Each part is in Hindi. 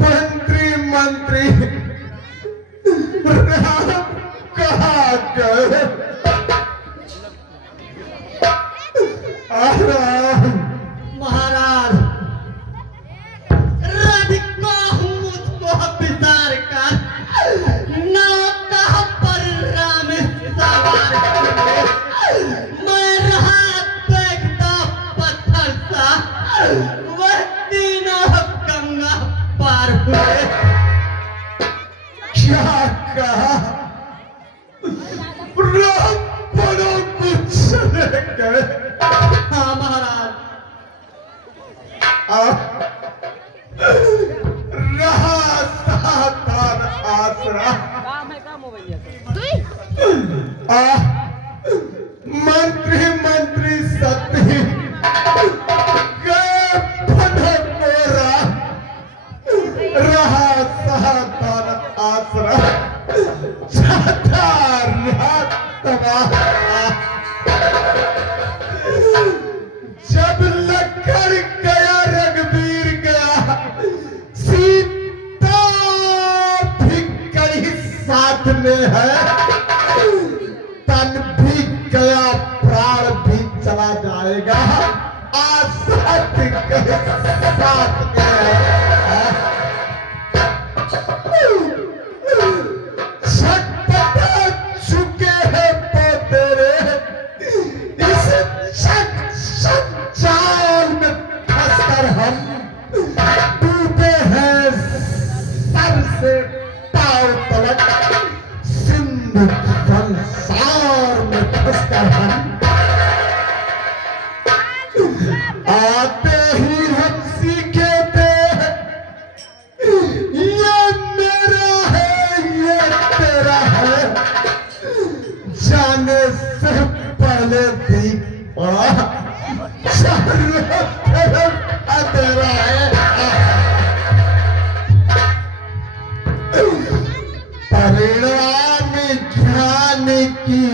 मंत्री मंत्री राम कहा कर महाराज राधिका मुझको विचार कर नौका पर राम सवार हुए। मैं रहा देखता पत्थर सा वह तीनों गंगा पार हुए। क्या कहा राम बड़ो कुछ नहीं करे। हाँ महाराज रहा सातान आसरा मंत्री मंत्री सती गए फनकोरा रहा सातान आसरा छठा रात तबाह। जब लखन गया रघुवीर गया सीता भी कहीं साथ में है तन भी गया प्राण भी चला जाएगा आसत कहीं साथ में है। छटपटा चुके हैं तेरे इस जाल में फंसकर हम डूबे हैं सर से पांव तलक सिंधु संसार में फंसकर हम आते ही हम सीखे थे ये मेरा है ये तेरा है जाने से पहले भी पड़ा तेरा है। परिणाम ज्ञान की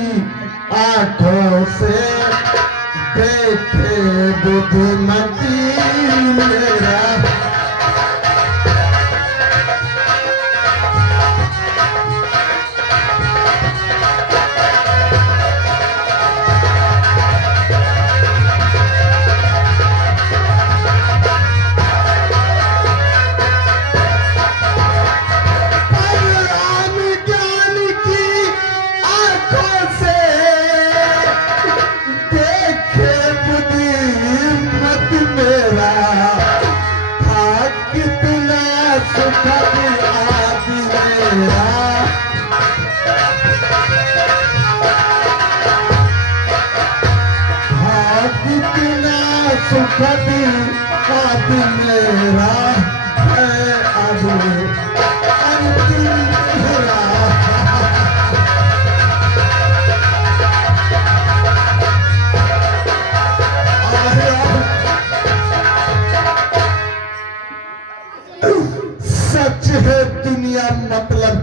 सच है दुनिया मतलब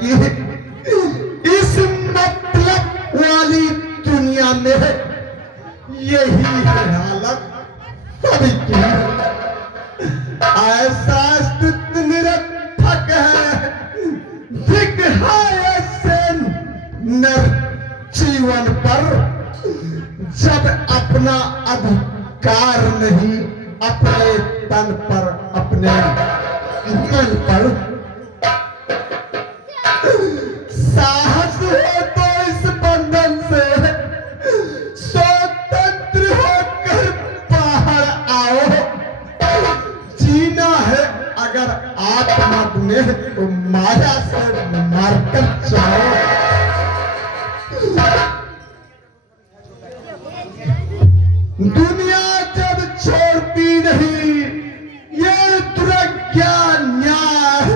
की इस मतलब वाली दुनिया में यही है हालत सभी की। ऐसा स्थिति निरर्थक है, दिखाए से नर जीवन पर जब अपना अधिकार नहीं अपने तन पर अपने मन पर। साहस हो तो इस बंधन से स्वतंत्र होकर बाहर आओ। जीना है अगर आत्मा में तो माया से मारकर जाओ। दुनिया जब छोड़ती नहीं ये दुर्ज्ञा न्याय,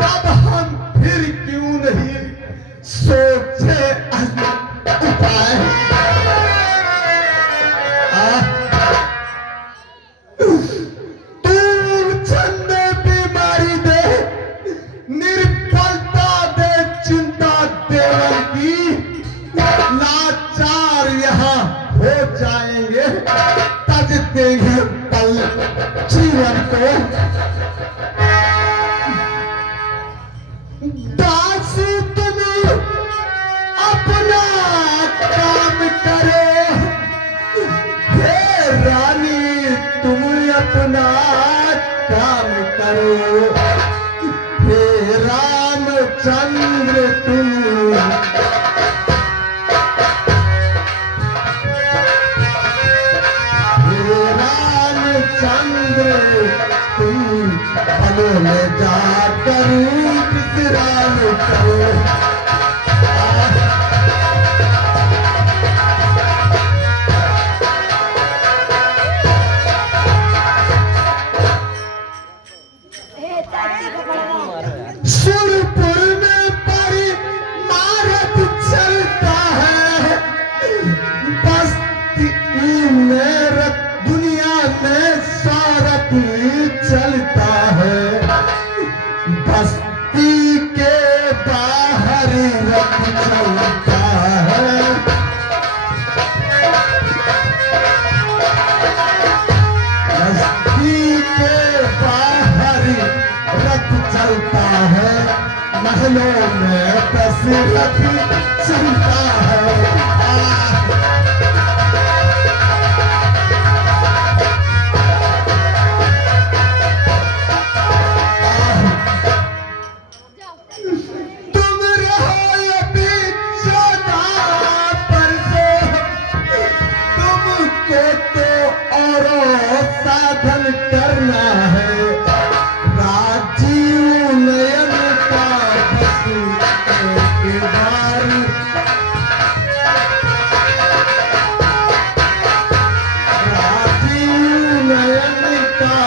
तब हम फिर क्यों नहीं सोचे उपाय। तू छंदे बीमारी दे, निर्बलता दे, चिंता देने की, लाचार यहाँ हो जाएंगे, तज देंगे पल जीवन को। दास तुम अपना काम करो, हे रानी तुम अपना काम करो, हे रामचंद्र तुम बनो में जाकर विश्राम करो। सुरपुर में परिमारत चलता है, बस्ती में दुनिया में सारथ चलता है, बस्ती के बाहर रथ चलता है। बस्ती के बाहर रथ चलता है, महलों में दशरथ चलता है। साधन करना है राजीव नयन का बस एक बार। राजीव नयन का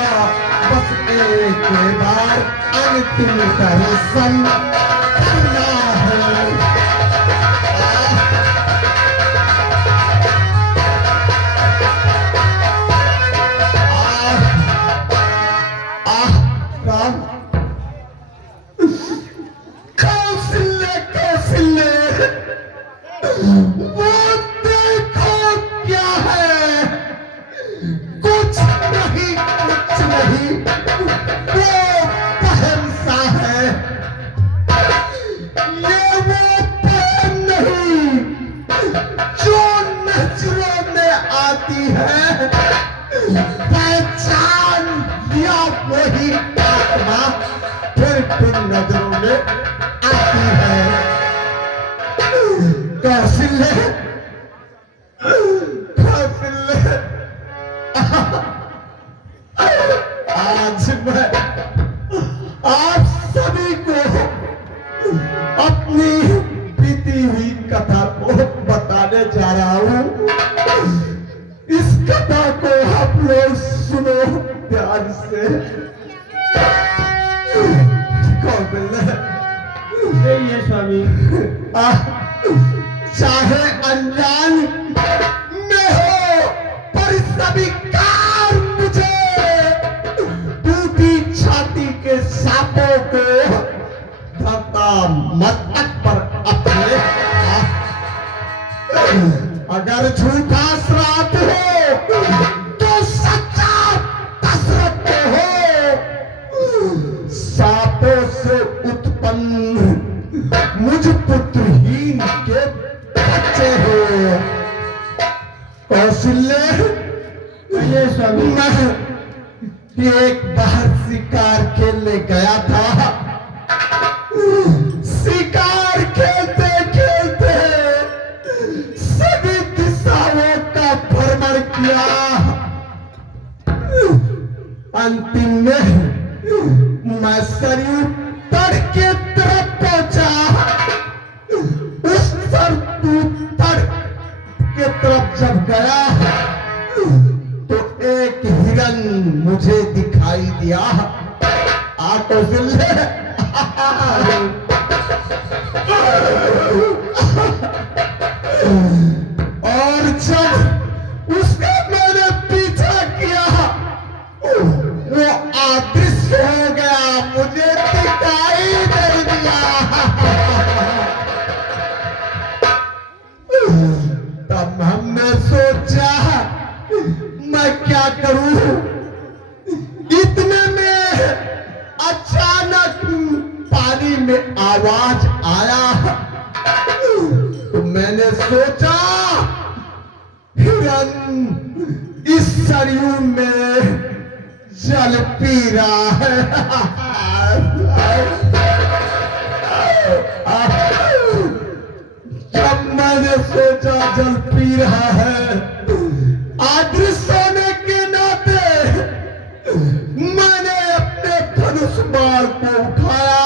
बस एक बार अंतिम दर्शन करना है। कौशल्य वो देखो क्या है, कुछ नहीं वो बहन सा है। ये वो बहन नहीं जो नजरों में आती है, पहचान लिया वही आत्मा फिर नजरों में आती है। कौशल्य आज मैं आप सभी को अपनी बीती हुई कथा को बताने जा रहा हूँ। इस कथा को आप लोग सुनो ध्यान से। ये स्वामी चाहे अनजान में हो पर स्वीकार मुझे टूटी मुझ पुत्रहीन के बच्चे हो। कौशल्य, ये स्वामी। मैं एक बार शिकार खेलने गया था। शिकार खेलते खेलते सभी दिशाओं का भ्रमण किया। अंतिम में मैं सरयू तट के तरफ पहुंचा। उस सरयू तट के तरफ जब गया तो एक हिरन मुझे दिखाई दिया। कौशल्य, और जब उसका मैंने पीछा किया वो अदृश्य हो गया, मुझे दिखाई नहीं दिया। तब हमने सोचा मैं क्या करूं। इतने में अचानक पानी में आवाज आया तो मैंने सोचा हिरन इस सरयू में जल पी रहा है। जब मैंने सोचा जल पी रहा है, अदृश्य होने के नाते मैंने अपने धनुष बाण को उठाया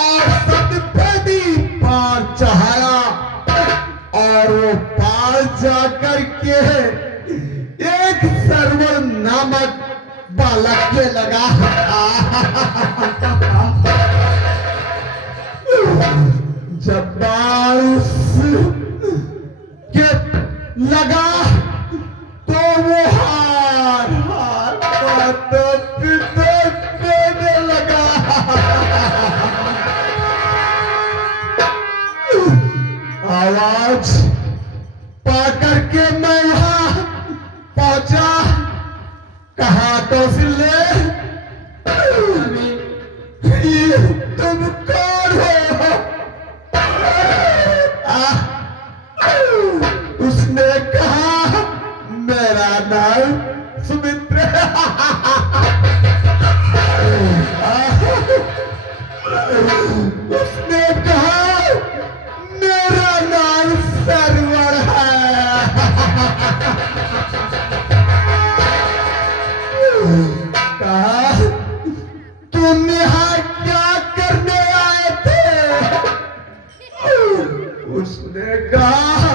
और सतपैदी बाण चढ़ाया और वो बाण जाकर के एक सरवर नामक बालक के लगा। जब बाण के लगा तो वो हार हार देने लगा। आवाज पाकर के मैं यहाँ पहुंचा। कहा कौशल्य, ये तुम कौन हो? उसने कहा मेरा नाम सुमित्र। उसने कहा मेरा नाम सरवर है। कहा तुम यहाँ क्या करने आए थे? उसने कहा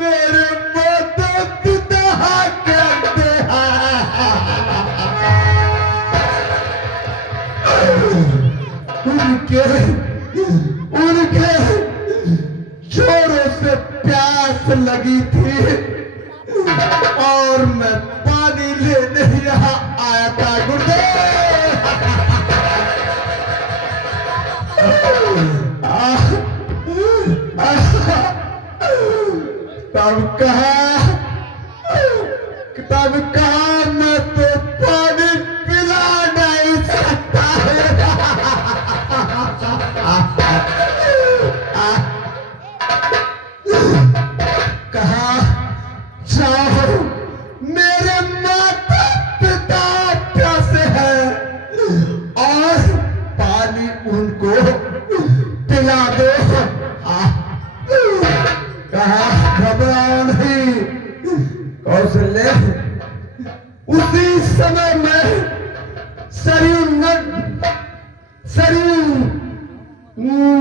मेरे माता पिता करते हैं। उनके जोरों से प्यास लगी थी और मैं पानी लेने यहाँ आया था। गुरुदेव, तब कहा मैं तो पानी पिला नहीं सकता। कहा जाओ, मेरे माता पिता प्यासे हैं और पानी उनको पिला दो। कहा घबराओ नहीं कौशल्य। उसी समय में सरयू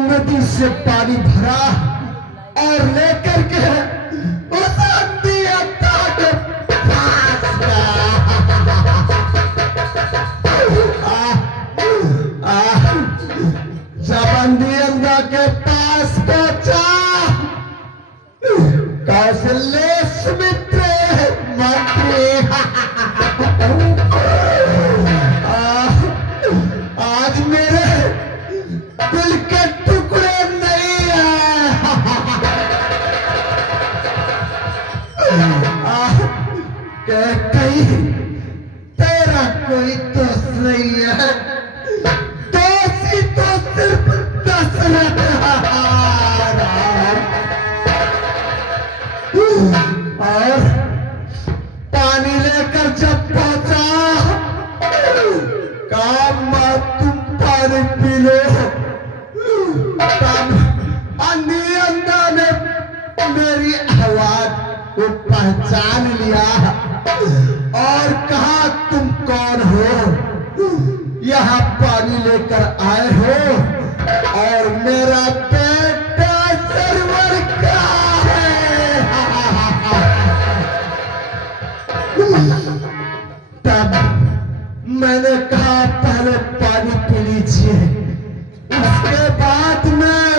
नदी से पानी भरा और लेकर के उस अंधियता के पास गया। जब अंधियता के पास पहुंचा कौशल्य सुमित्र मंत्री, आज मेरे दिल के टुकड़े नहीं है। कहीं तेरा कोई दोस्त नहीं है। दोषी तो सिर्फ दशरथ है। पहचान लिया और कहा तुम कौन हो, यहाँ पानी लेकर आए हो और मेरा बेटा सरवर का है। तब मैंने कहा पहले पानी पी लीजिए, उसके बाद मैं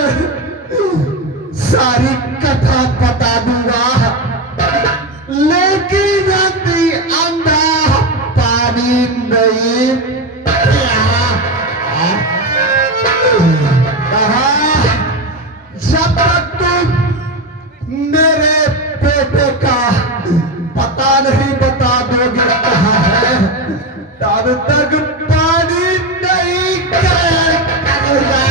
सारी कथा बता दूंगा। लेकिन अभी अंधा पानी नहीं पिया। कहा जब तक तुम मेरे बेटे का पता नहीं बता दोगे कहाँ है, तब तक पानी नहीं करेगा।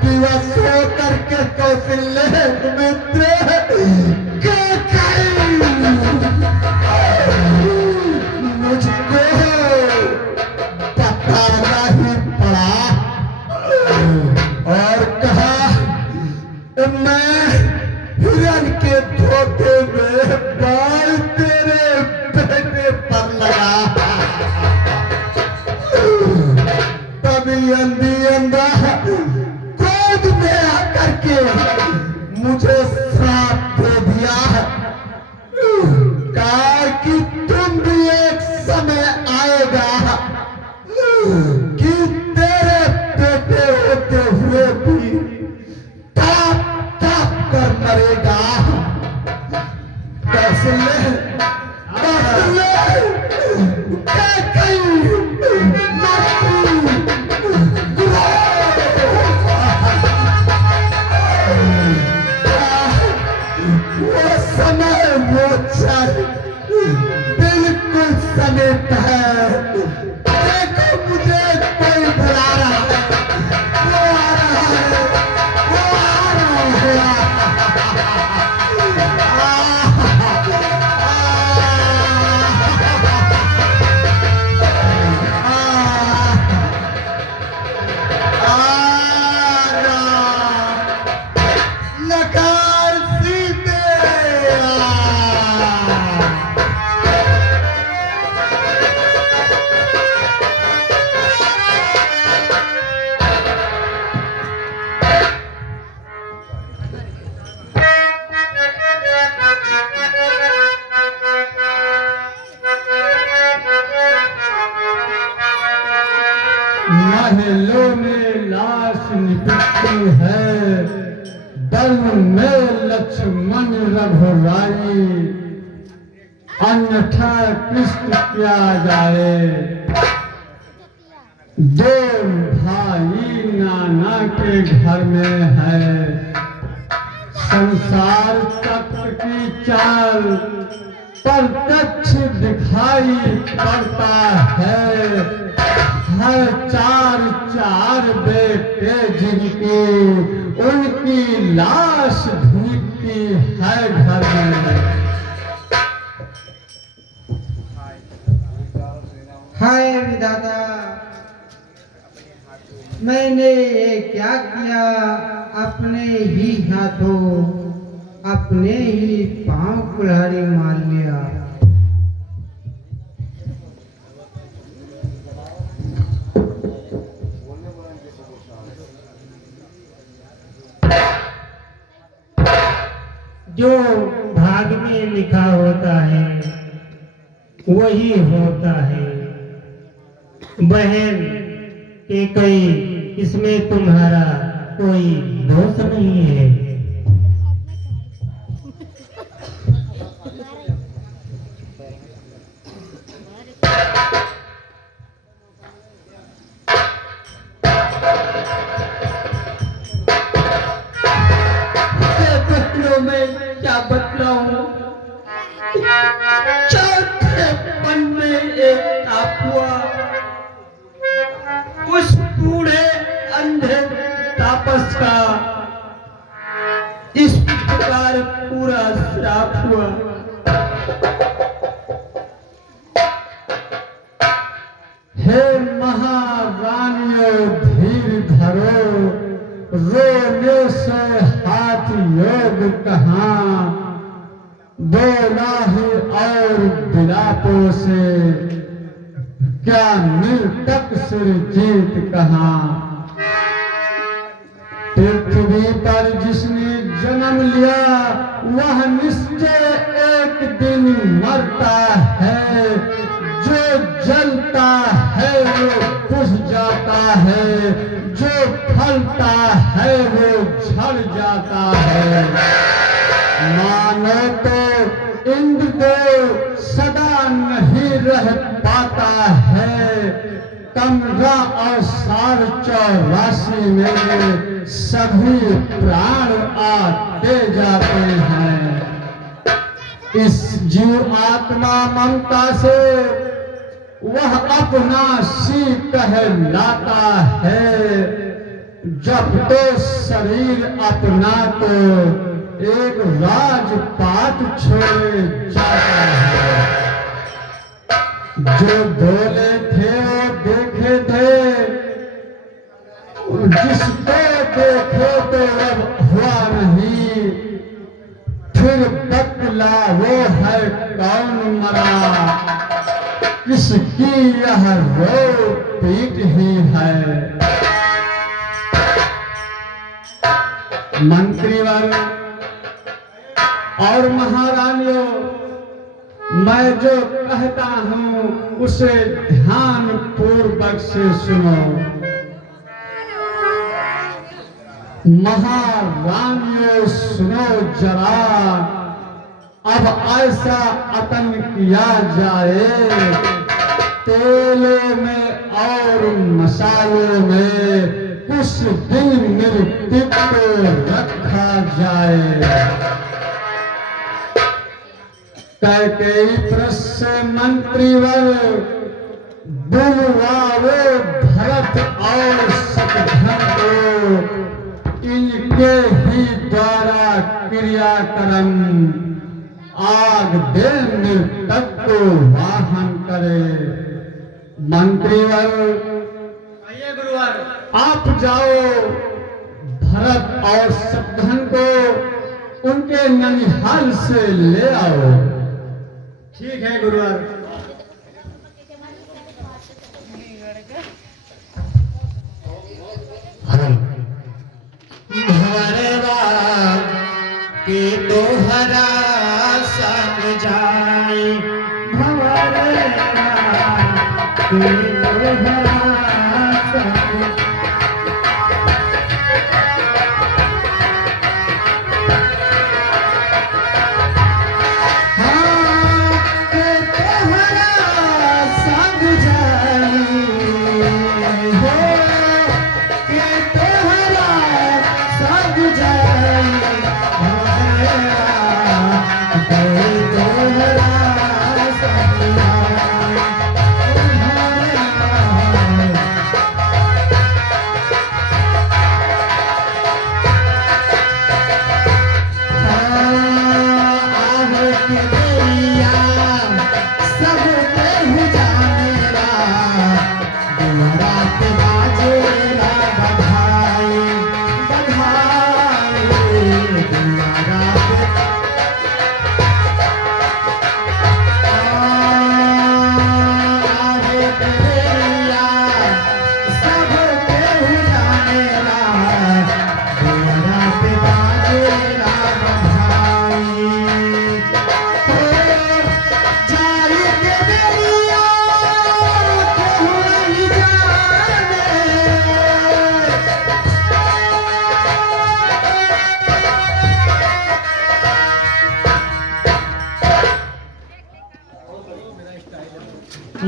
दिवस हो करके कौशल्य मित्र मुझको पता नहीं पड़ा और कहा मैं हिरण के धोखे में बाल तेरे बेटे पर लगा। तभी अंधी अंधा गोद में आकर के मुझे श्राप दे दिया, कहा कि तुम भी एक समय आएगा कि तेरे बेटे होते हुए भी ताप ताप कर मरेगा। कैसे वो समय वो क्षण बिल्कुल समीप है। देखो मुझे कोई बुला रहा है, वो आ रहा है, वो आ रहा है। नकार सीधे महलों में लाश निपटती है, दल में लक्ष्मण रघुराई, अन्यथा कृष्ण क्या जाए। दो भाई नाना के घर में है, संसार चक्र की चाल प्रत्यक्ष दिखाई पड़ता है। हर चार चार बेटे जिनके, उनकी लाश ढूंढती है घर में। हाय विधाता, मैंने ये क्या किया? अपने ही हाथों अपने ही पांव कुल्हाड़ी मार लिया। जो भाग में लिखा होता है वही होता है। बहन के कई इसमें तुम्हारा कोई दोष नहीं है। मैं क्या बतलाऊं? चौथे पन में एक टापुआ, उस बूढ़े अंधे तापस का इस प्रकार पूरा श्राप हुआ। हे महारानियों लोग कहाँ, बोला ही और बिलापों से, क्या मृतक सुरजीत कहाँ। पृथ्वी पर जिसने जन्म लिया वह निश्चय एक दिन मरता है, जो जलता है वो बुझ जाता है, जो फलता है वो झड़ जाता है। मानो तो इंद्रदेव सदा नहीं रह पाता है, कमरा और 84 में सभी प्राण आते जाते हैं। इस जीव आत्मा ममता से वह अपना सी कहलाता है, जब तो शरीर अपना तो एक राजपाट छोड़े जाता है। जो बोले थे वो देखे थे, जिसको देखे तो अब हुआ नहीं, फिर बतला वो है कौन मरा, किसकी यह रो पीट ही है। मंत्रीवर और महारानियों, मैं जो कहता हूं उसे ध्यान पूर्वक से सुनो। महारानियों सुनो जरा, अब ऐसा अतन किया जाए, तेलों में और मसालों में कुछ दिन निर्तित्व रखा जाए। कैकेयी प्रश्न मंत्रीवर, बुलवाओ भरत और शत्रुघ्न को, इनके ही द्वारा क्रियाक्रम आग दे मृतक को वाहन करे। मंत्रीवर, गुरुवर, आप जाओ भरत और शत्रुघ्न को उनके ननिहाल से ले आओ। ठीक है गुरुवर। के तोहरा संग जाए, भंवरवा के तोहरा संग।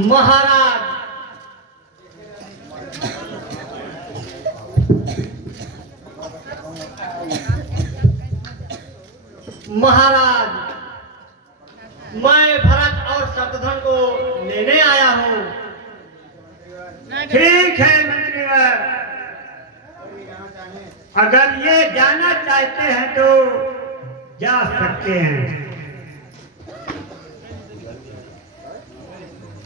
महाराज, महाराज, मैं भरत और शत्रुघ्न को लेने आया हूँ। ठीक है मंत्रीवर, अगर ये जाना चाहते हैं तो जा सकते हैं।